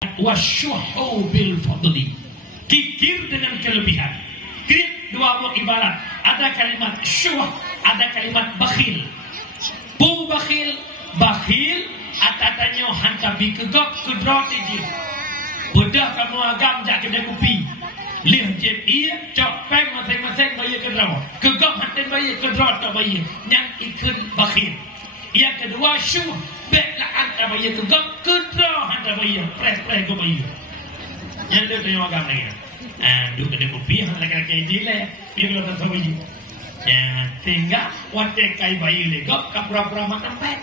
wasyuhu bil fadli, kikir dengan kelebihan. Krik dua buah ibarat. Ada kalimat syuh, ada kalimat bakhil. Pu bakhil, bakhil atatanya hantar bi kegok kedrot dia. Bedah kamu agam jak kedai kopi. Lih jet ia cok pem masing-masing bayar kedrot. Kegok hantar bayar kedrot tak bayar. Yang ikut bakhil. Yang kedua syuh, beklah hantar bayar kegok kedrot hantar bayar. Pres ke bayar. Yang dia tanya agam lagi. Duk kedai kopi yang laki-laki dia dia belum tahu bayar. Tinggal watek kai bayi legok kapura-pura mak tempat.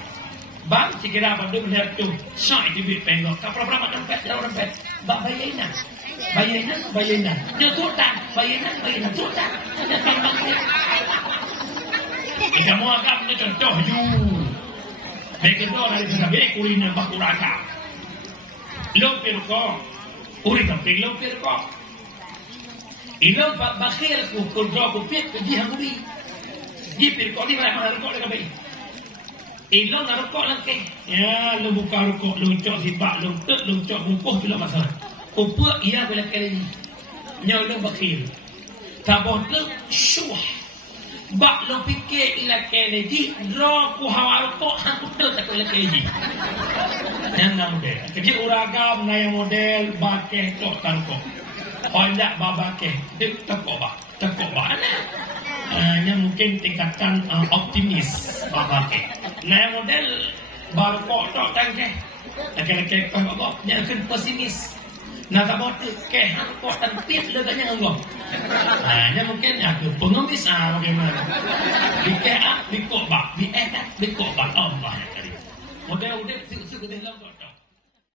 Bang cikira bandu benar tu. Syai di bit pengok kapura-pura mak tempat dah orang pet. Bang bayina. Dia tutan, bayina tutan. Kamu agak ni contoh you. Begitu dari sana be kulina bakuraka. Lopir ko. Uri tapi lopir ko. Ilong bakhir ku kodro ku pit ku dia ngui. Dia pit ko ni mana rokok dekat bayi. Ilong nak rokok lagi. Ya, lu buka rokok, lu cok sibak, lu tek, lu cok bungkus pula masalah. Upah ia bila kali ni. Nyau lu bakhir. Tabon lu syuh. Bak lu fikir ila kali di draw ku hawa rokok hang ku tek tak ila kali di. Yang model. Kerja uragam na yang model bakeh tok tangkok. Hendak babake dek tekok ba yang mungkin tingkatan optimis babake nah model baru kok tangke laki-laki kok dia akan pesimis nah tak boleh ke hang kok tempit leganya ngok yang mungkin aku pengemis bagaimana bikok ba Allah model udah suku dalam